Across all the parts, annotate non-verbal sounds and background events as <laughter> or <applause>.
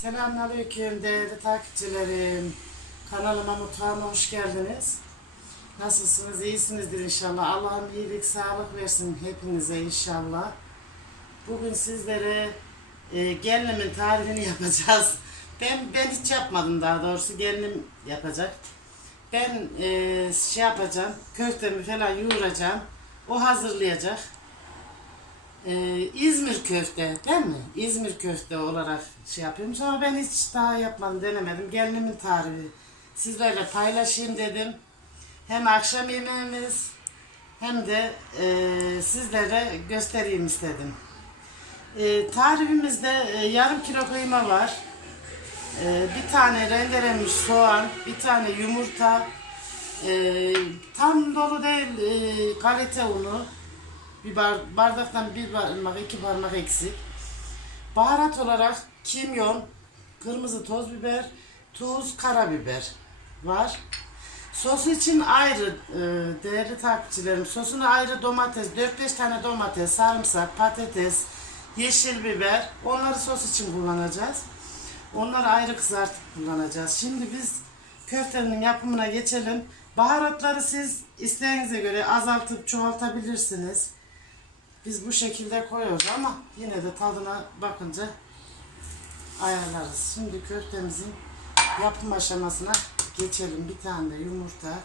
Selamünaleyküm değerli takipçilerim. Kanalıma mutfağıma hoş geldiniz. Nasılsınız? İyisinizdir inşallah. Allah'ım iyilik, sağlık versin hepinize inşallah. Bugün sizlere e, gelinimin tarifini <laughs> yapacağız. Ben ben hiç yapmadım daha doğrusu gelinim yapacak. Ben e, şey yapacağım, köftemi falan yoğuracağım. O hazırlayacak. Ee, İzmir köfte değil mi? İzmir köfte olarak şey yapıyormuş ama ben hiç daha yapmadım, denemedim. Gelinimin tarifi. Sizlerle paylaşayım dedim. Hem akşam yemeğimiz hem de e, sizlere göstereyim istedim. E, tarifimizde e, yarım kilo kıyma var. E, bir tane rendelenmiş soğan, bir tane yumurta, e, tam dolu değil e, kalite unu, bir bar- bardaktan bir parmak, iki parmak eksik. Baharat olarak kimyon, kırmızı toz biber, tuz, karabiber var. Sosu için ayrı e, değerli takipçilerim. Sosuna ayrı domates, 4-5 tane domates, sarımsak, patates, yeşil biber. Onları sos için kullanacağız. Onları ayrı kızartıp kullanacağız. Şimdi biz köftenin yapımına geçelim. Baharatları siz isteğinize göre azaltıp çoğaltabilirsiniz. Biz bu şekilde koyuyoruz ama yine de tadına bakınca ayarlarız. Şimdi köftemizin yapım aşamasına geçelim. Bir tane de yumurta.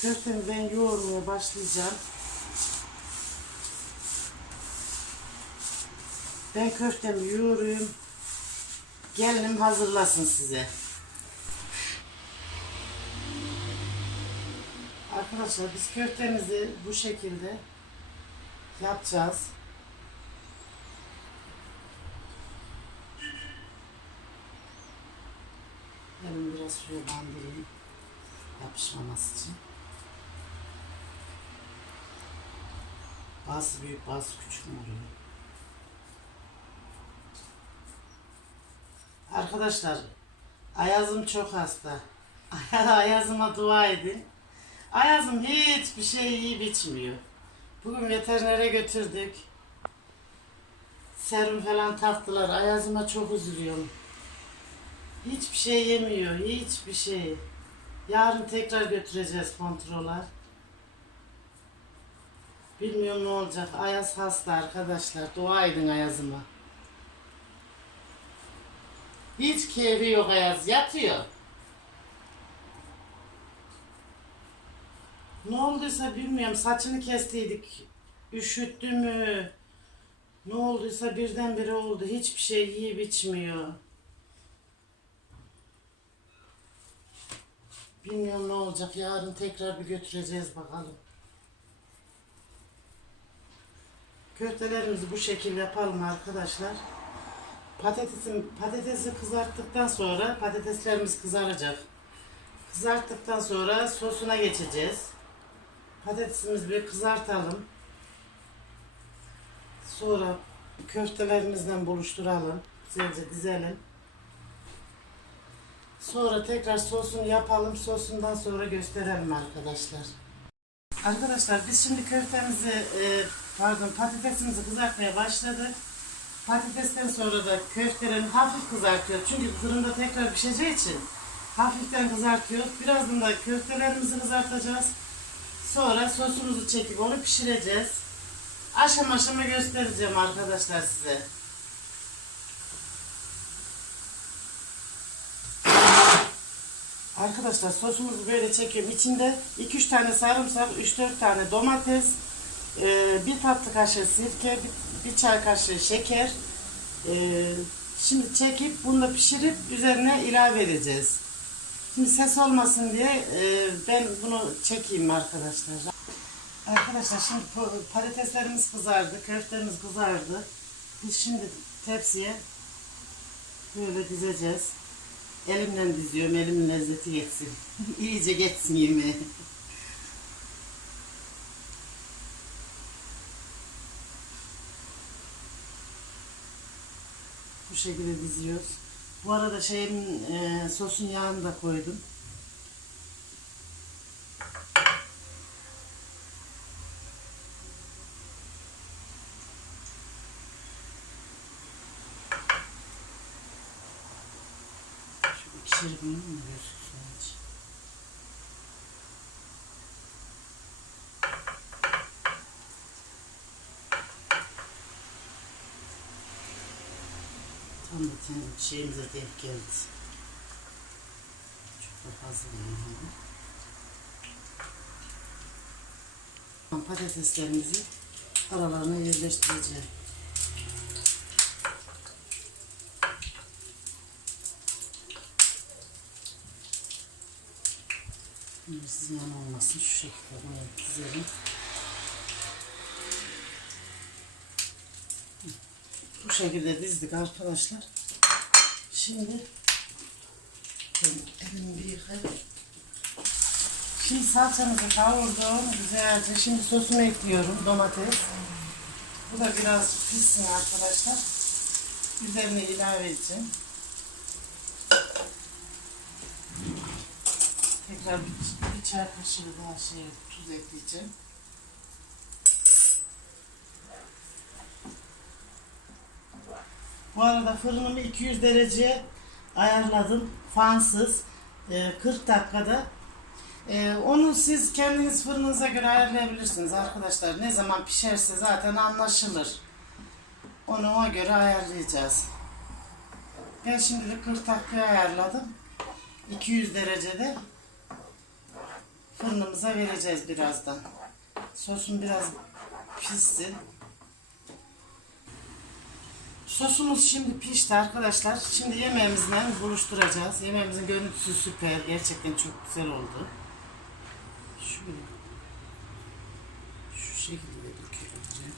Köftemi ben yoğurmaya başlayacağım. Ben köftemi yoğurayım. Gelinim hazırlasın size. Arkadaşlar biz köftemizi bu şekilde yapacağız. Hemen biraz suya bandırayım yapışmaması için. Bazı büyük bazı küçük mü oluyor? Arkadaşlar Ayazım çok hasta. <laughs> Ayazıma dua edin. Ayazım hiçbir şey iyi biçmiyor. Bugün veterinere götürdük. Serum falan taktılar. Ayazıma çok üzülüyorum. Hiçbir şey yemiyor. Hiçbir şey. Yarın tekrar götüreceğiz kontrola. Bilmiyorum ne olacak. Ayaz hasta arkadaşlar. Dua edin Ayazıma. Hiç keyfi yok Ayaz. Yatıyor. Ne olduysa bilmiyorum. Saçını kestiydik. Üşüttü mü? Ne olduysa birdenbire oldu. Hiçbir şey yiyip içmiyor. Bilmiyorum ne olacak. Yarın tekrar bir götüreceğiz bakalım. Köftelerimizi bu şekilde yapalım arkadaşlar. Patatesin patatesi kızarttıktan sonra patateslerimiz kızaracak. Kızarttıktan sonra sosuna geçeceğiz. Patatesimizi bir kızartalım. Sonra köftelerimizden buluşturalım. Güzelce dizelim. Sonra tekrar sosunu yapalım. Sosundan sonra gösterelim arkadaşlar. Arkadaşlar biz şimdi köftemizi e, pardon patatesimizi kızartmaya başladık. Patatesten sonra da köftelerini hafif kızartıyor. Çünkü fırında tekrar pişeceği için hafiften kızartıyor. Birazdan da köftelerimizi kızartacağız. Sonra sosumuzu çekip onu pişireceğiz. Aşama aşama göstereceğim arkadaşlar size. Arkadaşlar sosumuzu böyle çekiyorum. İçinde 2-3 tane sarımsak, 3-4 tane domates, e, bir tatlı kaşığı sirke, bir, çay kaşığı şeker. E, şimdi çekip bunu da pişirip üzerine ilave edeceğiz. Şimdi ses olmasın diye e, ben bunu çekeyim arkadaşlar. Arkadaşlar şimdi patateslerimiz kızardı, köftemiz kızardı. Biz şimdi tepsiye böyle dizeceğiz. Elimden diziyorum, elimin lezzeti geçsin. <laughs> İyice geçsin yemeğe. Bu şekilde diziyoruz. Bu arada şeyin e, sosun yağını da koydum. Çirkin mi gözüküyor hiç? Tam tam şeyimize denk geldi. Çok da fazla değil. Patateslerimizi aralarına yerleştireceğim. Bunlar ziyan olmasın. Şu şekilde bunu dizelim. Bu şekilde dizdik arkadaşlar. Şimdi elimi bir yıkayayım. Şimdi salçamızı kavurdum güzelce. Şimdi sosunu ekliyorum. Domates. Bu da biraz pişsin arkadaşlar. Üzerine ilave edeceğim. Tekrar bir, bir çay kaşığı daha şey tuz ekleyeceğim. Bu arada fırınımı 200 dereceye ayarladım. Fansız. Ee, 40 dakikada. Ee, onu siz kendiniz fırınınıza göre ayarlayabilirsiniz arkadaşlar. Ne zaman pişerse zaten anlaşılır. Onu ona göre ayarlayacağız. Ben şimdilik 40 dakikaya ayarladım. 200 derecede fırınımıza vereceğiz birazdan. Sosun biraz pişsin. Sosumuz şimdi pişti arkadaşlar. Şimdi yemeğimizle buluşturacağız. Yemeğimizin görüntüsü süper. Gerçekten çok güzel oldu. Şöyle. Şu şekilde dökelim.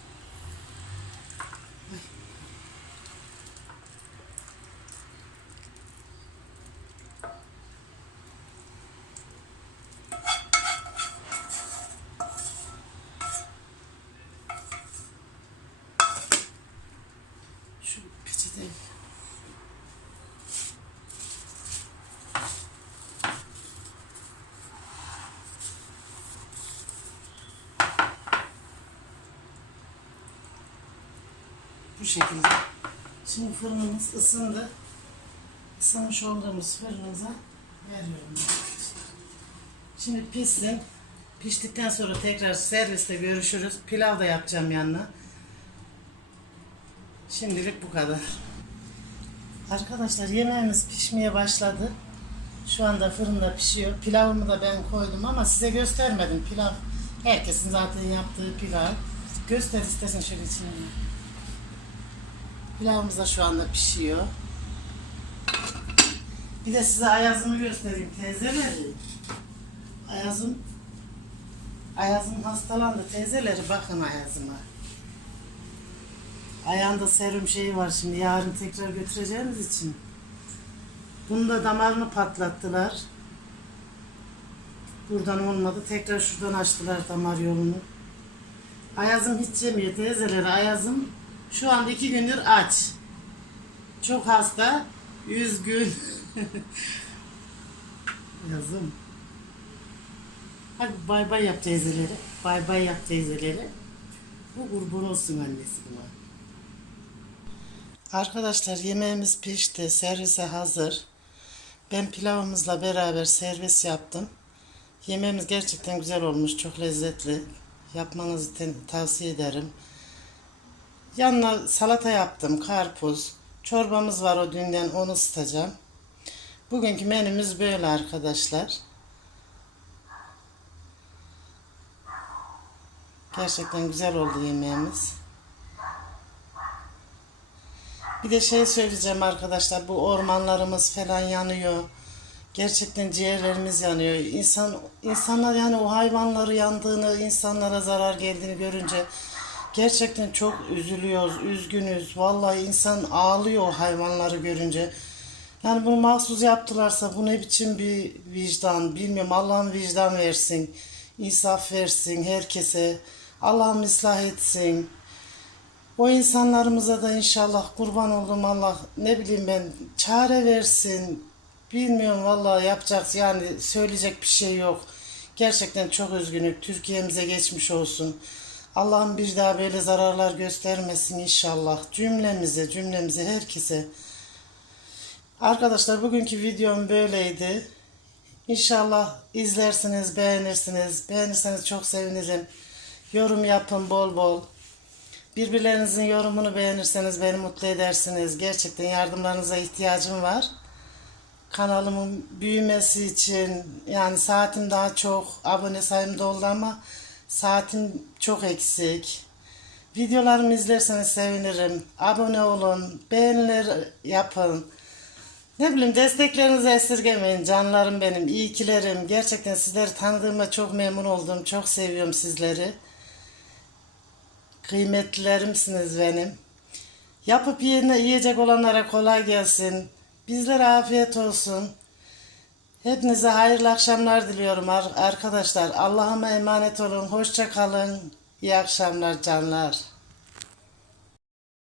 Bu şekilde. Şimdi fırınımız ısındı. Isınmış olduğumuz fırınımıza veriyorum. Şimdi pişsin. Piştikten sonra tekrar serviste görüşürüz. Pilav da yapacağım yanına. Şimdilik bu kadar. Arkadaşlar yemeğimiz pişmeye başladı. Şu anda fırında pişiyor. Pilavımı da ben koydum ama size göstermedim. Pilav herkesin zaten yaptığı pilav. Göster istersen şöyle içine. Pilavımız da şu anda pişiyor. Bir de size Ayaz'ımı göstereyim teyzeleri. Ayaz'ım Ayaz'ım hastalandı teyzeleri bakın Ayaz'ıma. Ayağında serum şeyi var şimdi yarın tekrar götüreceğimiz için. Bunu da damarını patlattılar. Buradan olmadı. Tekrar şuradan açtılar damar yolunu. Ayaz'ım hiç yemiyor teyzeleri. Ayaz'ım şu anda iki gündür aç. Çok hasta. Üzgün. <laughs> Yazım. Hadi bay bay yap teyzeleri. Bay bay yap teyzeleri. Bu kurban olsun annesi buna. Arkadaşlar yemeğimiz pişti. Servise hazır. Ben pilavımızla beraber servis yaptım. Yemeğimiz gerçekten güzel olmuş. Çok lezzetli. Yapmanızı tavsiye ederim. Yanına salata yaptım. Karpuz. Çorbamız var o dünden onu ısıtacağım. Bugünkü menümüz böyle arkadaşlar. Gerçekten güzel oldu yemeğimiz. Bir de şey söyleyeceğim arkadaşlar. Bu ormanlarımız falan yanıyor. Gerçekten ciğerlerimiz yanıyor. İnsan insanlar yani o hayvanları yandığını, insanlara zarar geldiğini görünce gerçekten çok üzülüyoruz, üzgünüz. Vallahi insan ağlıyor o hayvanları görünce. Yani bunu mahsus yaptılarsa bu ne biçim bir vicdan bilmiyorum. Allah'ım vicdan versin. insaf versin herkese. Allah'ım ıslah etsin. O insanlarımıza da inşallah kurban olduğum Allah ne bileyim ben çare versin. Bilmiyorum vallahi yapacak yani söyleyecek bir şey yok. Gerçekten çok üzgünüm. Türkiye'mize geçmiş olsun. Allah'ım bir daha böyle zararlar göstermesin inşallah. Cümlemize, cümlemize, herkese. Arkadaşlar bugünkü videom böyleydi. İnşallah izlersiniz, beğenirsiniz. Beğenirseniz çok sevinirim. Yorum yapın bol bol. Birbirlerinizin yorumunu beğenirseniz beni mutlu edersiniz. Gerçekten yardımlarınıza ihtiyacım var. Kanalımın büyümesi için yani saatim daha çok, abone sayım doldu ama saatim çok eksik. Videolarımı izlerseniz sevinirim. Abone olun, beğeniler yapın. Ne bileyim desteklerinizi esirgemeyin canlarım benim, iyikilerim. Gerçekten sizleri tanıdığıma çok memnun oldum. Çok seviyorum sizleri. Kıymetlilerimsiniz benim. Yapıp yerine yiyecek olanlara kolay gelsin. Bizlere afiyet olsun. Hepinize hayırlı akşamlar diliyorum ar- arkadaşlar. Allah'ıma emanet olun. Hoşça kalın. İyi akşamlar canlar.